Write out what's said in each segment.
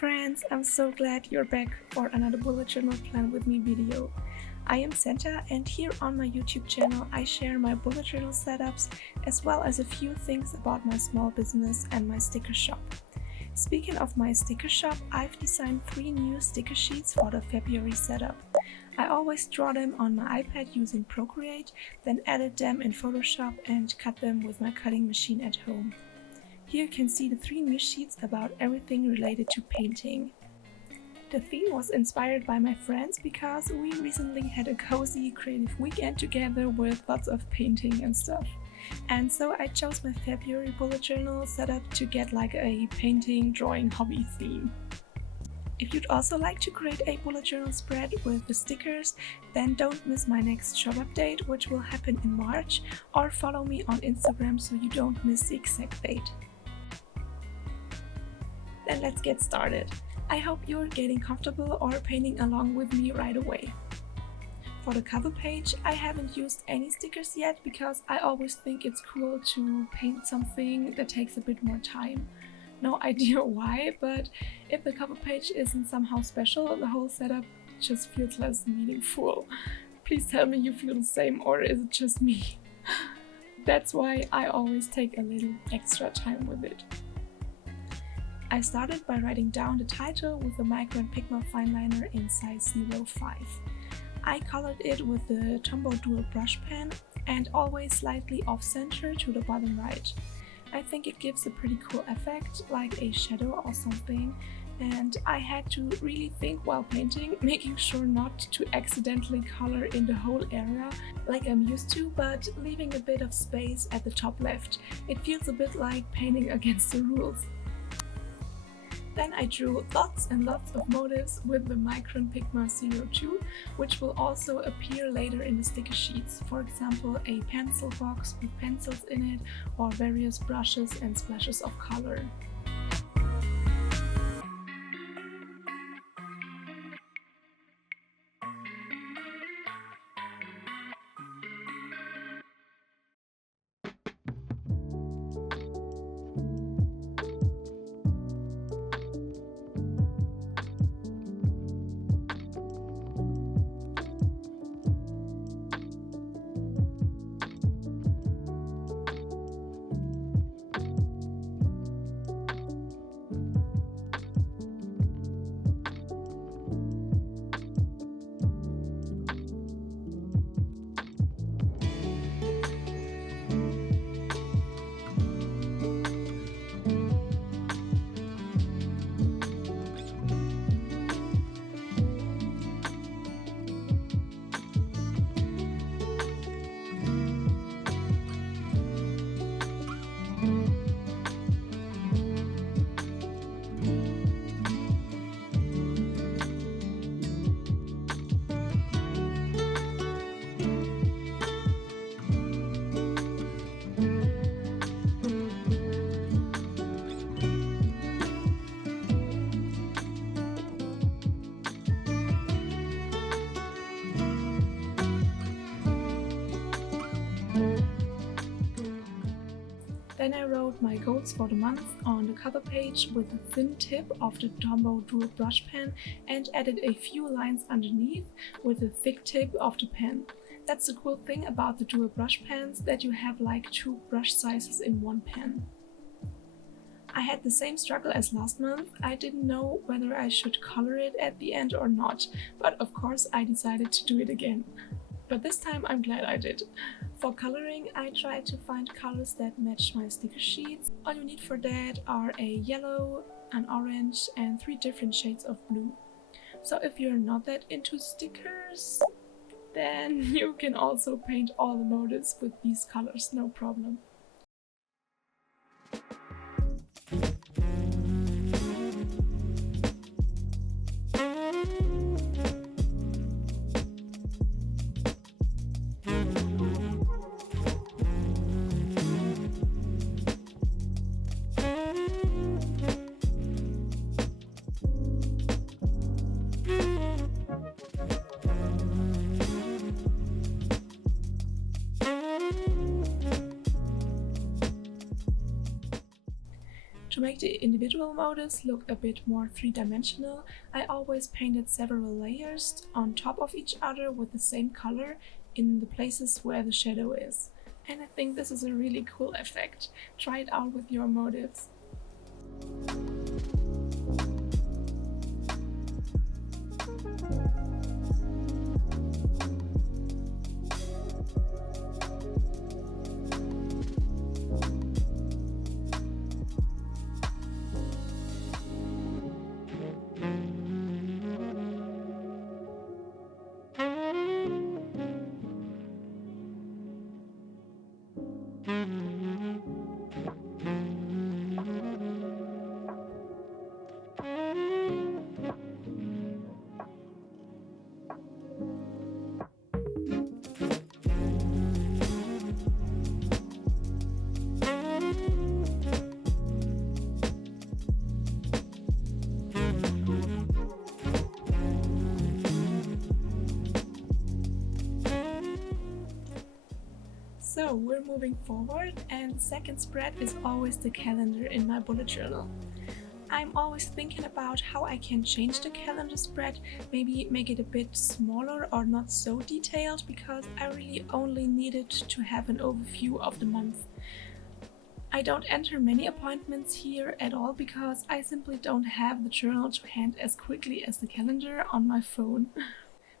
friends, I'm so glad you're back for another bullet journal plan with me video. I am Santa, and here on my YouTube channel I share my bullet journal setups as well as a few things about my small business and my sticker shop. Speaking of my sticker shop, I've designed 3 new sticker sheets for the February setup. I always draw them on my iPad using Procreate, then edit them in Photoshop and cut them with my cutting machine at home. Here you can see the 3 new sheets about everything related to painting. The theme was inspired by my friends because we recently had a cozy creative weekend together with lots of painting and stuff. And so I chose my February bullet journal setup to get like a painting drawing hobby theme. If you'd also like to create a bullet journal spread with the stickers, then don't miss my next shop update, which will happen in March, or follow me on Instagram so you don't miss the exact date. Then let's get started. I hope you're getting comfortable or painting along with me right away. For the cover page, I haven't used any stickers yet because I always think it's cool to paint something that takes a bit more time. No idea why, but if the cover page isn't somehow special, the whole setup just feels less meaningful. Please tell me you feel the same, or is it just me? That's why I always take a little extra time with it. I started by writing down the title with the Micron Pigma Finliner in size 05. I colored it with the Tombow dual brush pen and always slightly off-center to the bottom right. I think it gives a pretty cool effect, like a shadow or something, and I had to really think while painting, making sure not to accidentally color in the whole area like I'm used to, but leaving a bit of space at the top left. It feels a bit like painting against the rules. Then I drew lots and lots of motifs with the Micron Pigma 02, which will also appear later in the sticker sheets. For example, a pencil box with pencils in it, or various brushes and splashes of color. Then I wrote my goals for the month on the cover page with the thin tip of the Tombow dual brush pen and added a few lines underneath with the thick tip of the pen. That's the cool thing about the dual brush pens, that you have like 2 brush sizes in one pen. I had the same struggle as last month. I didn't know whether I should color it at the end or not, but of course I decided to do it again. But this time I'm glad I did. For coloring, I tried to find colors that match my sticker sheets. All you need for that are a yellow, an orange and 3 different shades of blue. So if you're not that into stickers, then you can also paint all the motifs with these colors, no problem. To make the individual motifs look a bit more three-dimensional, I always painted several layers on top of each other with the same color in the places where the shadow is. And I think this is a really cool effect. Try it out with your motifs. So we're moving forward, and second spread is always the calendar in my bullet journal. I'm always thinking about how I can change the calendar spread, maybe make it a bit smaller or not so detailed, because I really only needed to have an overview of the month. I don't enter many appointments here at all because I simply don't have the journal to hand as quickly as the calendar on my phone.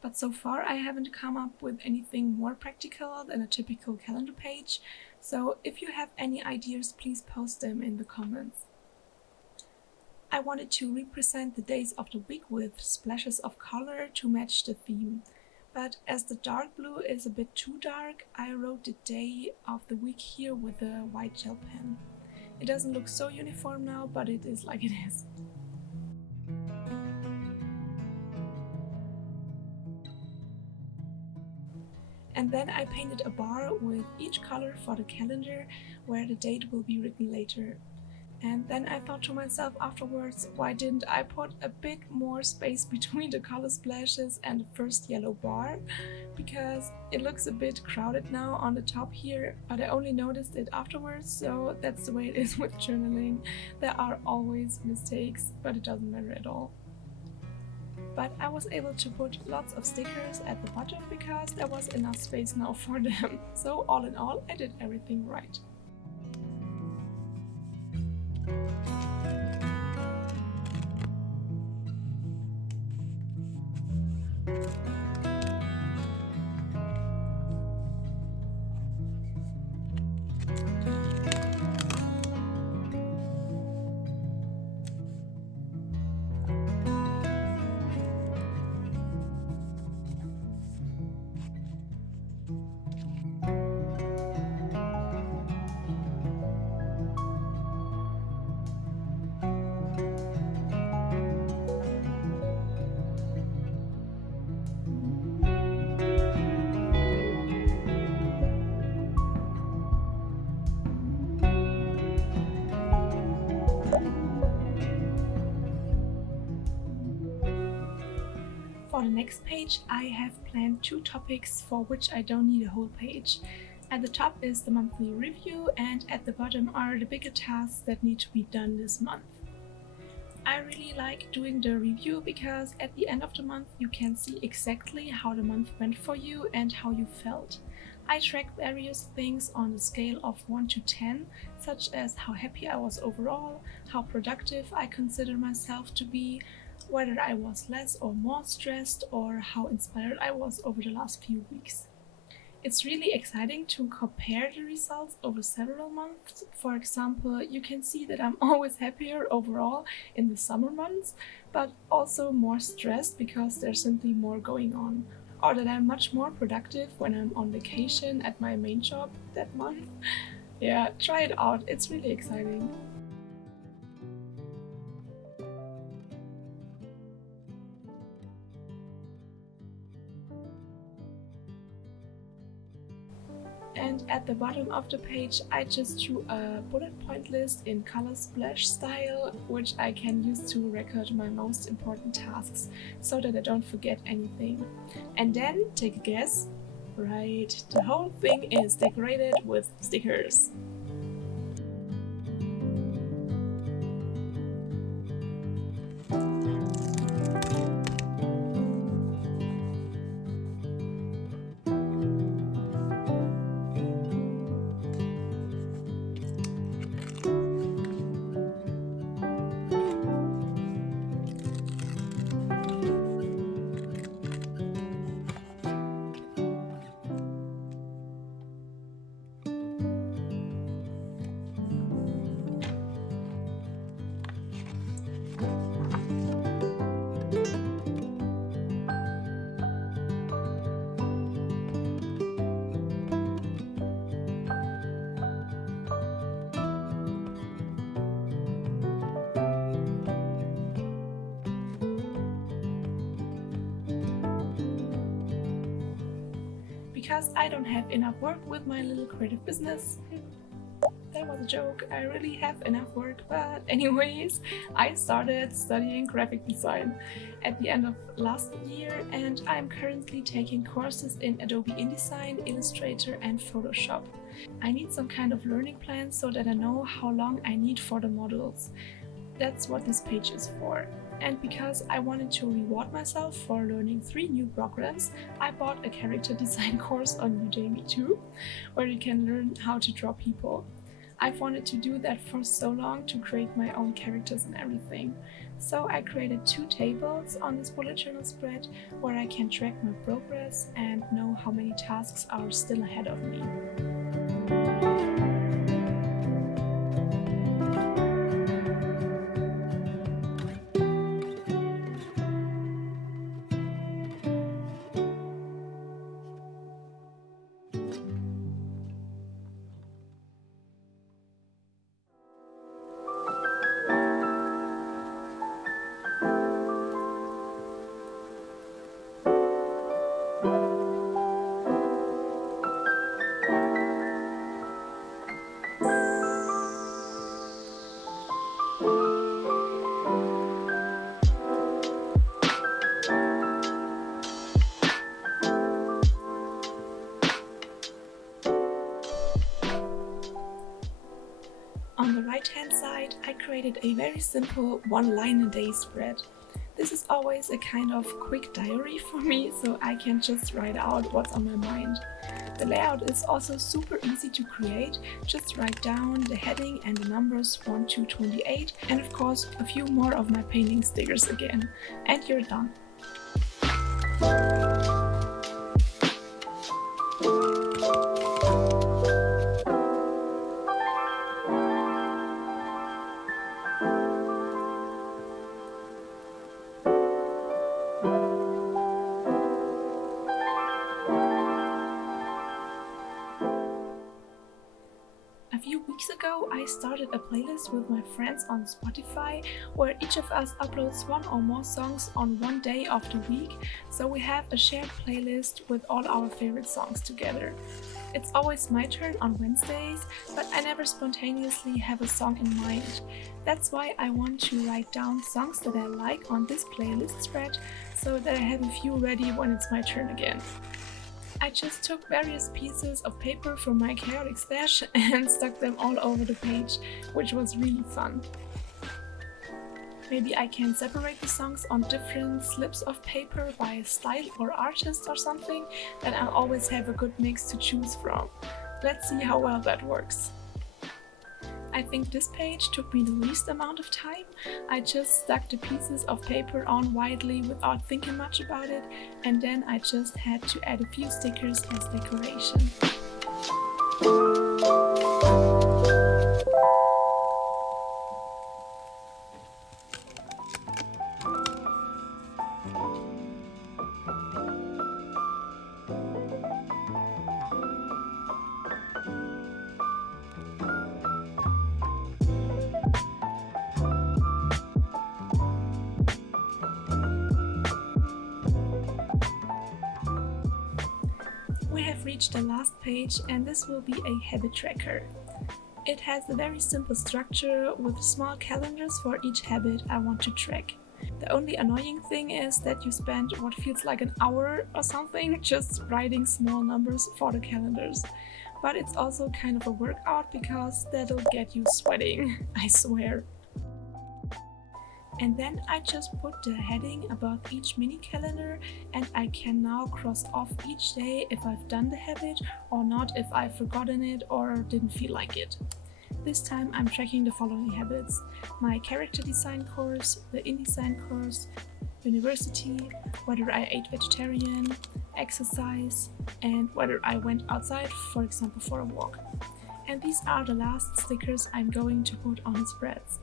But so far I haven't come up with anything more practical than a typical calendar page, so if you have any ideas, please post them in the comments. I wanted to represent the days of the week with splashes of color to match the theme, but as the dark blue is a bit too dark, I wrote the day of the week here with a white gel pen. It doesn't look so uniform now, but it is like it is. And then I painted a bar with each color for the calendar where the date will be written later. And then I thought to myself afterwards, why didn't I put a bit more space between the color splashes and the first yellow bar? Because it looks a bit crowded now on the top here, but I only noticed it afterwards, so that's the way it is with journaling. There are always mistakes, but it doesn't matter at all. But I was able to put lots of stickers at the bottom because there was enough space now for them. So all in all, I did everything right. For the next page, I have planned 2 topics for which I don't need a whole page. At the top is the monthly review, and at the bottom are the bigger tasks that need to be done this month. I really like doing the review because at the end of the month you can see exactly how the month went for you and how you felt. I track various things on a scale of 1 to 10, such as how happy I was overall, how productive I consider myself to be, whether I was less or more stressed, or how inspired I was over the last few weeks. It's really exciting to compare the results over several months. For example, you can see that I'm always happier overall in the summer months, but also more stressed because there's simply more going on. Or that I'm much more productive when I'm on vacation at my main job that month. Yeah, try it out, it's really exciting. And at the bottom of the page I just drew a bullet point list in color splash style, which I can use to record my most important tasks so that I don't forget anything. And then, take a guess, right, the whole thing is decorated with stickers. because I don't have enough work with my little creative business. That was a joke, I really have enough work, but anyways, I started studying graphic design at the end of last year, and I'm currently taking courses in Adobe InDesign, Illustrator and Photoshop. I need some kind of learning plan so that I know how long I need for the modules. That's what this page is for. And because I wanted to reward myself for learning 3 new programs, I bought a character design course on Udemy too, where you can learn how to draw people. I've wanted to do that for so long, to create my own characters and everything. So I created 2 tables on this bullet journal spread where I can track my progress and know how many tasks are still ahead of me. On the right-hand side, I created a very simple 1-line-a-day spread. This is always a kind of quick diary for me, so I can just write out what's on my mind. The layout is also super easy to create. Just write down the heading and the numbers 1 to 28, and of course a few more of my painting stickers again, and you're done. A few weeks ago, I started a playlist with my friends on Spotify where each of us uploads 1 or more songs on 1 day of the week, so we have a shared playlist with all our favorite songs together. It's always my turn on Wednesdays, but I never spontaneously have a song in mind. That's why I want to write down songs that I like on this playlist spread, so that I have a few ready when it's my turn again. I just took various pieces of paper from my chaotic stash and stuck them all over the page, which was really fun. Maybe I can separate the songs on different slips of paper by style or artist or something, then I'll always have a good mix to choose from. Let's see how well that works. I think this page took me the least amount of time. I just stuck the pieces of paper on widely without thinking much about it, and then I just had to add a few stickers as decoration. We have reached the last page, and this will be a habit tracker. It has a very simple structure with small calendars for each habit I want to track. The only annoying thing is that you spend what feels like an hour or something just writing small numbers for the calendars. But it's also kind of a workout because that'll get you sweating, I swear. And then I just put the heading above each mini calendar, and I can now cross off each day if I've done the habit or not, if I've forgotten it or didn't feel like it. This time I'm tracking the following habits: my character design course, the InDesign course, university, whether I ate vegetarian, exercise, and whether I went outside, for example for a walk. And these are the last stickers I'm going to put on the spreads.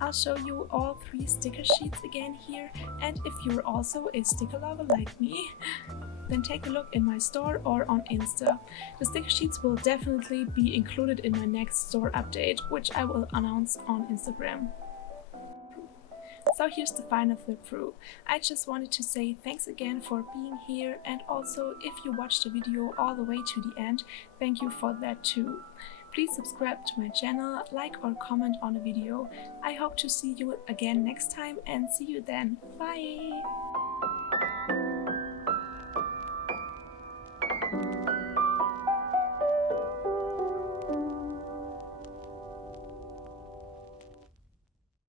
I'll show you all 3 sticker sheets again here, and if you're also a sticker lover like me, then take a look in my store or on Insta. The sticker sheets will definitely be included in my next store update, which I will announce on Instagram. So here's the final flip through. I just wanted to say thanks again for being here, and also if you watched the video all the way to the end, thank you for that too. Please subscribe to my channel, like or comment on the video. I hope to see you again next time and see you then. Bye!